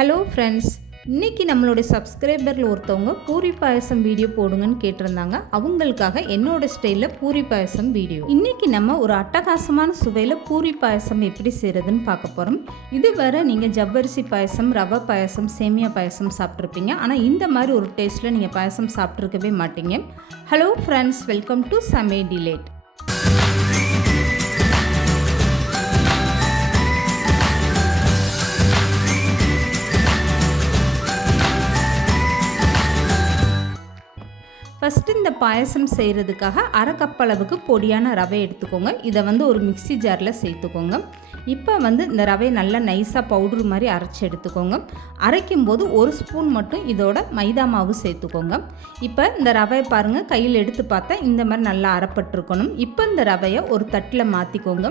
Hello friends, இன்றைக்கி நம்மளுடைய சப்ஸ்கிரைபரில் ஒருத்தவங்க பூரி பாயசம் வீடியோ போடுங்கன்னு கேட்டிருந்தாங்க. அவங்களுக்காக என்னோடய ஸ்டைலில் பூரி பாயசம் வீடியோ. இன்றைக்கி நம்ம ஒரு அட்டகாசமான சுவையில் பூரி பாயசம் எப்படி செய்கிறதுன்னு பார்க்க போகிறோம். இதுவரை நீங்கள் ஜவ்வரிசி பாயசம், ரவை பாயசம், சேமியா பாயசம் சாப்பிட்ருப்பீங்க. ஆனால் இந்த மாதிரி ஒரு டேஸ்ட்டில் நீங்கள் பாயசம் சாப்பிட்ருக்கவே மாட்டீங்க. ஹலோ ஃப்ரெண்ட்ஸ், வெல்கம் டு சமே டிலேட். ஃபஸ்ட்டு இந்த பாயசம் செய்கிறதுக்காக அரை கப் அளவுக்கு பொடியான ரவை எடுத்துக்கோங்க. இதை ஒரு மிக்சி ஜாரில் சேர்த்துக்கோங்க. இப்போ இந்த ரவையை நல்லா நைஸாக பவுட்ரு மாதிரி அரைச்சி எடுத்துக்கோங்க. அரைக்கும் போது ஒரு ஸ்பூன் மட்டும் இதோட மைதா மாவு சேர்த்துக்கோங்க. இப்போ இந்த ரவையை பாருங்கள், கையில் எடுத்து பார்த்தா இந்த மாதிரி நல்லா அரைப்பட்டிருக்கணும். இப்போ இந்த ரவையை ஒரு தட்டில் மாற்றிக்கோங்க.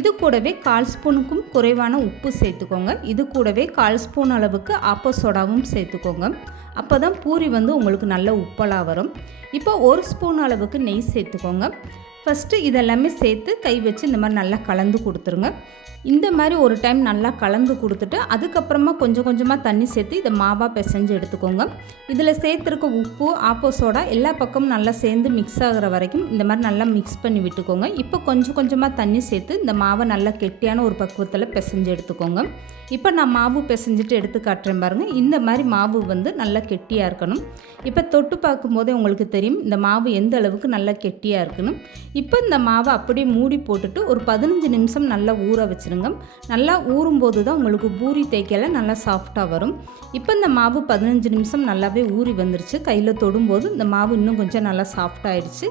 இது கூடவே 1/4 ஸ்பூனுக்கும் குறைவான உப்பு சேர்த்துக்கோங்க. இது கூடவே 1/4 ஸ்பூன் அளவுக்கு ஆப்போ சோடாவும் சேர்த்துக்கோங்க. அப்போ தான் பூரி உங்களுக்கு நல்ல உப்பலாக வரும். இப்போ 1 ஸ்பூன் அளவுக்கு நெய் சேர்த்துக்கோங்க. ஃபஸ்ட்டு இதெல்லாமே சேர்த்து கை வச்சு இந்த மாதிரி நல்லா கலந்து கொடுத்துருங்க. இந்த மாதிரி ஒரு டைம் நல்லா கலந்து கொடுத்துட்டு அதுக்கப்புறமா கொஞ்சம் கொஞ்சமாக தண்ணி சேர்த்து இதை மாவாக பிசைஞ்சு எடுத்துக்கோங்க. இதில் சேர்த்துருக்க உப்பு, ஆப்போ சோடா எல்லா பக்கமும் நல்லா சேர்ந்து மிக்ஸ் ஆகிற வரைக்கும் இந்த மாதிரி நல்லா மிக்ஸ் பண்ணி விட்டுக்கோங்க. இப்போ கொஞ்சம் கொஞ்சமாக தண்ணி சேர்த்து இந்த மாவை நல்லா கெட்டியான ஒரு பக்குவத்தில் பிசைஞ்சு எடுத்துக்கோங்க. இப்போ நான் மாவு பிசைஞ்சிட்டு எடுத்து காட்டுறேன் பாருங்கள். இந்த மாதிரி மாவு நல்லா கெட்டியாக இருக்கணும். இப்போ தொட்டு பார்க்கும்போதே உங்களுக்கு தெரியும் இந்த மாவு எந்த அளவுக்கு நல்லா கெட்டியாக இருக்குன்னு. இப்போ இந்த மாவை அப்படியே மூடி போட்டுட்டு ஒரு 15 நிமிஷம் நல்லா ஊற வச்சுருங்க. நல்லா ஊறும்போது தான் உங்களுக்கு பூரி தேய்க்கல நல்லா சாஃப்டாக வரும். இப்போ இந்த மாவு 15 நிமிஷம் நல்லாவே ஊறி வந்துருச்சு. கையில் தொடும்போது இந்த மாவு இன்னும் கொஞ்சம் நல்லா சாஃப்டாகிடுச்சு.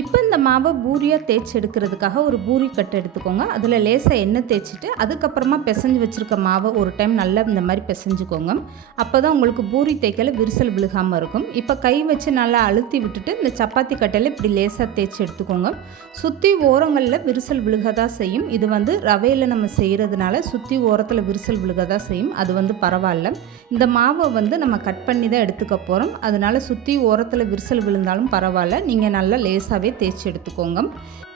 இப்போ இந்த மாவை பூரியாக தேய்ச்சி எடுக்கிறதுக்காக ஒரு பூரி கட்டை எடுத்துக்கோங்க. அதில் லேசாக எண்ணெய் தேய்ச்சிட்டு அதுக்கப்புறமா பிசைஞ்சு வச்சுருக்க மாவை ஒரு டைம் நல்லா இந்த மாதிரி பிசைஞ்சுக்கோங்க. அப்போ தான் உங்களுக்கு பூரி தேய்க்கல விரிசல் விழுகாமல் இருக்கும். இப்போ கை வச்சு நல்லா அழுத்தி விட்டுட்டு இந்த சப்பாத்தி கட்டையில் இப்படி லேசாக தேய்ச்சி எடுத்துக்கோங்க. சுற்றி ஓரங்களில் விரிசல் விழுகதான் செய்யும். இது ரவையில் நம்ம செய்கிறதுனால சுற்றி ஓரத்தில் விரிசல் விழுகதான் செய்யும். அது பரவாயில்ல. இந்த மாவை நம்ம கட் பண்ணி தான் எடுத்துக்க போகிறோம். அதனால் சுற்றி ஓரத்தில் விரிசல் விழுந்தாலும் பரவாயில்ல, நீங்கள் நல்லா லேசாகவே தேய்ச்சி எடுத்துக்கோங்க.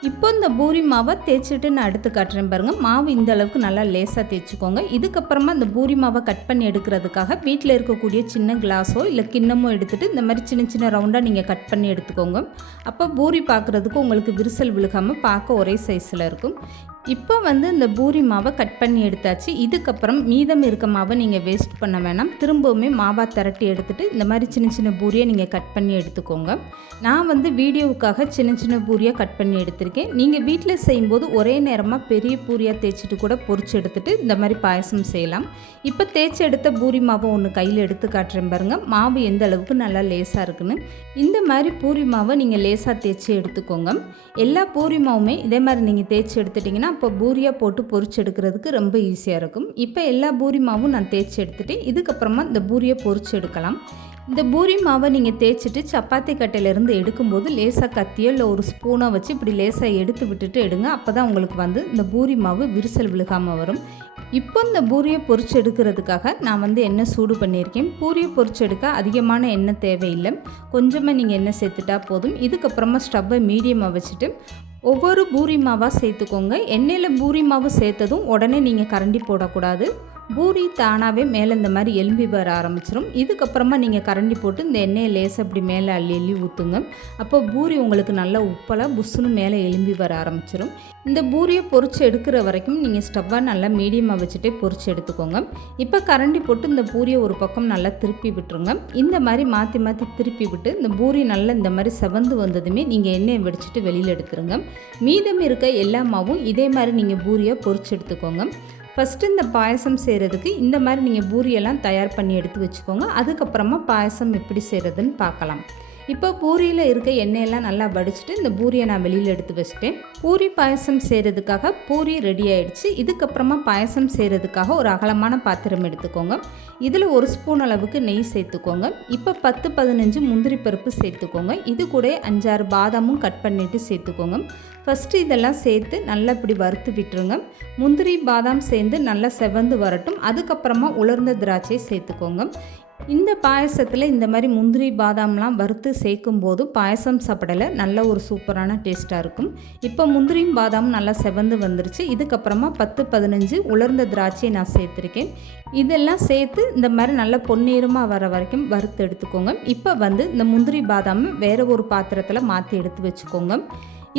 இப்போ இந்த பூரி மாவை தேய்ச்சிட்டு நான் எடுத்து காட்டுறேன் பாருங்கள். மாவு இந்த அளவுக்கு நல்லா லேசாக தேய்ச்சிக்கோங்க. இதுக்கப்புறமா இந்த பூரி மாவை கட் பண்ணி எடுக்கிறதுக்காக வீட்டில் இருக்கக்கூடிய சின்ன கிளாஸோ இல்லை கிண்ணமோ எடுத்துகிட்டு இந்த மாதிரி சின்ன சின்ன ரவுண்டாக நீங்கள் கட் பண்ணி எடுத்துக்கோங்க. அப்போ பூரி பார்க்குறதுக்கு உங்களுக்கு விரிசல் விழுகாமல் பார்க்க ஒரே சைஸில் இருக்கும். இப்போ இந்த பூரி மாவை கட் பண்ணி எடுத்தாச்சு. இதுக்கப்புறம் மீதம் இருக்க மாவை நீங்கள் வேஸ்ட் பண்ண வேணாம். திரும்பவுமே மாவாக திரட்டி எடுத்துகிட்டு இந்த மாதிரி சின்ன சின்ன பூரியை நீங்கள் கட் பண்ணி எடுத்துக்கோங்க. நான் வீடியோவுக்காக சின்ன சின்ன பூரியாக கட் பண்ணி எடுத்திருக்கேன். நீங்கள் வீட்டில் செய்யும்போது ஒரே நேரமாக பெரிய பூரியாக தேய்ச்சிட்டு கூட பொரிச்சு எடுத்துகிட்டு இந்த மாதிரி பாயசம் செய்யலாம். இப்போ தேய்ச்சி எடுத்த பூரி மாவை ஒன்று கையில் எடுத்து காட்டுறேன் பாருங்கள். மாவு எந்த அளவுக்கு நல்லா லேசாக இருக்குன்னு. இந்த மாதிரி பூரி மாவை நீங்கள் லேசாக தேய்ச்சி எடுத்துக்கோங்க. எல்லா பூரி மாவுமே இதே மாதிரி நீங்கள் தேய்ச்சி எடுத்துட்டிங்கன்னா அப்போ பூரியாக போட்டு பொரிச்சு எடுக்கிறதுக்கு ரொம்ப ஈஸியாக இருக்கும். இப்போ எல்லா பூரி மாவும் நான் தேய்ச்சி எடுத்துகிட்டு இதுக்கப்புறமா இந்த பூரியை பொரிச்சு எடுக்கலாம். இந்த பூரி மாவை நீங்கள் தேய்ச்சிட்டு சப்பாத்தி கட்டையிலேருந்து எடுக்கும்போது லேசாக கத்தியோ இல்லை ஒரு ஸ்பூனை வச்சு இப்படி லேசாக எடுத்து விட்டுட்டு எடுங்க. அப்போ தான் உங்களுக்கு இந்த பூரி மாவு விரிசல் விழுகாமல் வரும். இப்போ இந்த பூரியை பொரிச்சு எடுக்கிறதுக்காக நான் எண்ணெய் சூடு பண்ணியிருக்கேன். பூரியை பொரிச்சு எடுக்க அதிகமான எண்ணெய் தேவையில்லை. கொஞ்சமாக நீங்கள் எண்ணெய் சேர்த்துட்டா போதும். இதுக்கப்புறமா ஸ்டவ்வை மீடியமாக வச்சுட்டு ஒவ்வொரு பூரி மாவாக சேர்த்துக்கோங்க. எண்ணெயில் பூரி மாவு சேர்த்ததும் உடனே நீங்கள் கரண்டி போடக்கூடாது. பூரி தானாகவே மேலே இந்த மாதிரி எலும்பி வர ஆரம்பிச்சிடும். இதுக்கப்புறமா நீங்கள் கரண்டி போட்டு இந்த எண்ணெயை லேசாக அப்படி மேலே அள்ளி அள்ளி ஊற்றுங்க. அப்போ பூரி உங்களுக்கு நல்லா உப்பலாக புஷ்ஷுன்னு மேலே எலும்பி வர ஆரம்பிச்சிடும். இந்த பூரியை பொரிச்சு எடுக்கிற வரைக்கும் நீங்கள் ஸ்டவ்வை நல்லா மீடியமாக வச்சுட்டே பொரிச்சு எடுத்துக்கோங்க. இப்போ கரண்டி போட்டு இந்த பூரியை ஒரு பக்கம் நல்லா திருப்பி விட்டுருங்க. இந்த மாதிரி மாற்றி மாற்றி திருப்பி விட்டு இந்த பூரி நல்லா இந்த மாதிரி செவந்து வந்ததுமே நீங்கள் எண்ணெயை வெடிச்சிட்டு வெளியில் எடுத்துருங்க. மீதம் இருக்க எல்லா மாவும் இதே மாதிரி நீங்கள் பூரியை பொரிச்சு எடுத்துக்கோங்க. ஃபஸ்ட்டு இந்த பாயசம் செய்கிறதுக்கு இந்த மாதிரி நீங்கள் பூரியெல்லாம் தயார் பண்ணி எடுத்து வச்சுக்கோங்க. அதுக்கப்புறமா பாயசம் எப்படி செய்கிறதுன்னு பார்க்கலாம். இப்போ பூரியில் இருக்க எண்ணெயெல்லாம் நல்லா வடிச்சிட்டு இந்த பூரியை நான் வெளியில் எடுத்து வச்சுட்டேன். பூரி பாயசம் செய்கிறதுக்காக பூரி ரெடி ஆகிடுச்சு. இதுக்கப்புறமா பாயசம் செய்கிறதுக்காக ஒரு அகலமான பாத்திரம் எடுத்துக்கோங்க. இதில் 1 ஸ்பூன் அளவுக்கு நெய் சேர்த்துக்கோங்க. இப்போ 10-15 முந்திரி பருப்பு சேர்த்துக்கோங்க. இது கூட 5-6 பாதாமும் கட் பண்ணிவிட்டு சேர்த்துக்கோங்க. ஃபஸ்ட்டு இதெல்லாம் சேர்த்து நல்லா இப்படி வறுத்து விட்டுருங்க. முந்திரி பாதாம் சேர்ந்து நல்லா செவந்து வரட்டும். அதுக்கப்புறமா உலர்ந்த திராட்சை சேர்த்துக்கோங்க. இந்த பாயசத்தில் இந்த மாதிரி முந்திரி பாதாம்லாம் வறுத்து சேர்க்கும் போது பாயசம் சாப்பிடல நல்ல ஒரு சூப்பரான டேஸ்ட்டாக இருக்கும். இப்போ முந்திரியும் பாதாமும் நல்லா செவந்து வந்துருச்சு. இதுக்கப்புறமா 10-15 உலர்ந்த திராட்சையை நான் சேர்த்துருக்கேன். இதெல்லாம் சேர்த்து இந்த மாதிரி நல்லா பொன்னிறமாக வர வரைக்கும் வறுத்து எடுத்துக்கோங்க. இப்போ வந்து இந்த முந்திரி பாதாமை வேறு ஒரு பாத்திரத்தில் மாற்றி எடுத்து வச்சுக்கோங்க.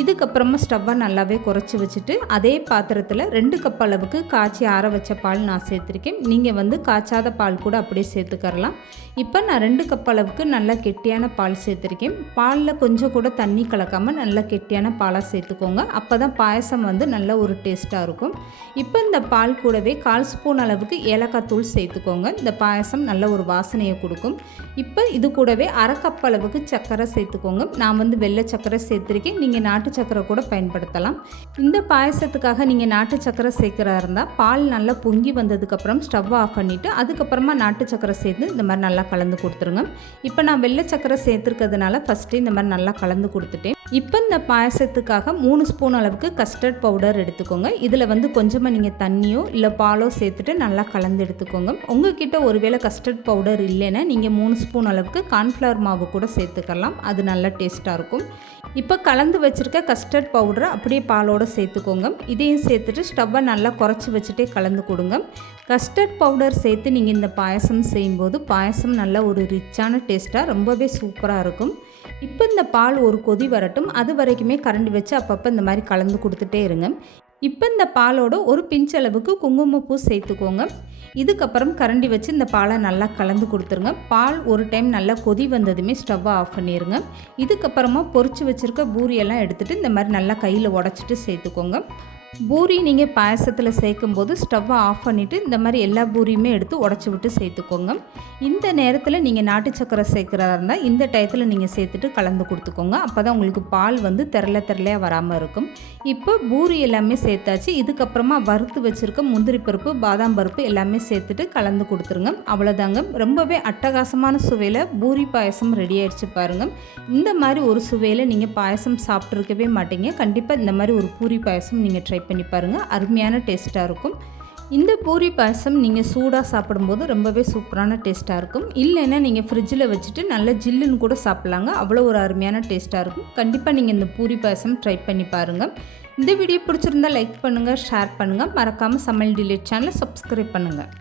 இதுக்கப்புறமா ஸ்டவ்வை நல்லாவே குறைச்சி வச்சுட்டு அதே பாத்திரத்தில் 2 கப் அளவுக்கு காய்ச்சி ஆற வச்ச பால் நான் சேர்த்துருக்கேன். நீங்கள் வந்து காய்ச்சாத பால் கூட அப்படியே சேர்த்துக்கரலாம். இப்போ நான் 2 கப் அளவுக்கு நல்லா கெட்டியான பால் சேர்த்துருக்கேன். பாலில் கொஞ்சம் கூட தண்ணி கலக்காமல் நல்லா கெட்டியான பாலாக சேர்த்துக்கோங்க. அப்போ தான் பாயசம் வந்து நல்ல ஒரு டேஸ்ட்டாக இருக்கும். இப்போ இந்த பால் கூடவே 1/4 ஸ்பூன் அளவுக்கு ஏலக்காய் தூள் சேர்த்துக்கோங்க. இந்த பாயசம் நல்ல ஒரு வாசனையை கொடுக்கும். இப்போ இது கூடவே 1/2 கப் அளவுக்கு சர்க்கரை சேர்த்துக்கோங்க. நான் வந்து வெள்ளை சர்க்கரை சேர்த்துருக்கேன். நீங்கள் நாட்டு சர்க்கரை கூட பயன்படுத்தலாம். இந்த பாயசத்துக்காக நீங்கள் நாட்டு சர்க்கரை சேர்க்கிறா இருந்தால் பால் நல்லா பொங்கி வந்ததுக்கப்புறம் ஸ்டவ் ஆஃப் பண்ணிவிட்டு அதுக்கப்புறமா நாட்டு சர்க்கரை சேர்த்து இந்த மாதிரி நல்லா கலந்து கொடுத்துருங்க. இப்போ நான் வெள்ளை சர்க்கரை சேர்த்துருக்கிறதுனால ஃபஸ்ட்டு இந்த மாதிரி நல்லா கலந்து கொடுத்துட்டேன். இப்போ இந்த பாயசத்துக்காக 3 ஸ்பூன் அளவுக்கு கஸ்டர்ட் பவுடர் எடுத்துக்கோங்க. இதில் வந்து கொஞ்சமாக நீங்கள் தண்ணியோ இல்லை பாலோ சேர்த்துட்டு நல்லா கலந்து எடுத்துக்கோங்க. உங்ககிட்ட ஒருவேளை கஸ்டர்ட் பவுடர் இல்லைன்னா நீங்கள் 3 ஸ்பூன் அளவுக்கு கார்ன்ஃப்ளவர் மாவு கூட சேர்த்துக்கலாம். அது நல்லா டேஸ்ட்டாக இருக்கும். இப்போ கலந்து வச்சுருக்க கஸ்டர்ட் பவுடரை அப்படியே பாலோடு சேர்த்துக்கோங்க. இதையும் சேர்த்துட்டு ஸ்டவ்வை நல்லா குறைச்சி வச்சுட்டே கலந்து கொடுங்க. கஸ்டர்ட் பவுடர் சேர்த்து நீங்கள் இந்த பாயசம் செய்யும்போது பாயசம் நல்ல ஒரு ரிச்சான டேஸ்ட்டாக ரொம்பவே சூப்பராக இருக்கும். இப்போ இந்த பால் ஒரு கொதி வரட்டும். அது வரைக்குமே கரண்டி வச்சு அப்பப்போ இந்த மாதிரி கலந்து கொடுத்துட்டே இருங்க. இப்போ இந்த பாலோட ஒரு பிஞ்ச் அளவுக்கு குங்குமப்பூ சேர்த்துக்கோங்க. இதுக்கப்புறம் கரண்டி வச்சு இந்த பாலை நல்லா கலந்து கொடுத்துருங்க. பால் ஒரு டைம் நல்லா கொதி வந்ததுமே ஸ்டவ்வை ஆஃப் பண்ணிடுங்க. இதுக்கப்புறமா பொரிச்சு வச்சுருக்க பூரியெல்லாம் எடுத்துகிட்டு இந்த மாதிரி நல்லா கையில் உடச்சிட்டு சேர்த்துக்கோங்க. பூரி நீங்கள் பாயசத்தில் சேர்க்கும்போது ஸ்டவ்வை ஆஃப் பண்ணிவிட்டு இந்த மாதிரி எல்லா பூரியுமே எடுத்து உடச்சி விட்டு சேர்த்துக்கோங்க. இந்த நேரத்தில் நீங்கள் நாட்டு சக்கரை சேர்க்குறதா இருந்தால் இந்த டயத்தில் நீங்கள் சேர்த்துட்டு கலந்து கொடுத்துக்கோங்க. அப்போ தான் உங்களுக்கு பால் வந்து திரளையாக வராமல் இருக்கும். இப்போ பூரி எல்லாமே சேர்த்தாச்சு. இதுக்கப்புறமா வறுத்து வச்சுருக்க முந்திரி பருப்பு பாதாம் பருப்பு எல்லாமே சேர்த்துட்டு கலந்து கொடுத்துருங்க. அவ்வளோதாங்க. ரொம்பவே அட்டகாசமான சுவையில் பூரி பாயசம் ரெடி ஆகிடுச்சு பாருங்கள். இந்த மாதிரி ஒரு சுவையில் நீங்கள் பாயசம் சாப்பிட்ருக்கவே மாட்டீங்க. கண்டிப்பாக இந்த மாதிரி ஒரு பூரி பாயசம் நீங்கள் ட்ரை பண்ணி பாருங்கள். அருமையான டேஸ்ட்டாக இருக்கும். இந்த பூரி பாயசம் நீங்கள் சூடாக சாப்பிடும்போது ரொம்பவே சூப்பரான டேஸ்ட்டாக இருக்கும். இல்லைன்னா நீங்கள் ஃப்ரிட்ஜில் வச்சுட்டு நல்லா ஜில்லுன்னு கூட சாப்பிட்லாங்க. அவ்வளோ ஒரு அருமையான டேஸ்ட்டாக இருக்கும். கண்டிப்பாக நீங்கள் இந்த பூரி பாயசம் ட்ரை பண்ணி பாருங்கள். இந்த வீடியோ பிடிச்சிருந்தால் லைக் பண்ணுங்கள், ஷேர் பண்ணுங்கள். மறக்காமல் சமையல் டிலேட் சேனலை சப்ஸ்கிரைப் பண்ணுங்கள்.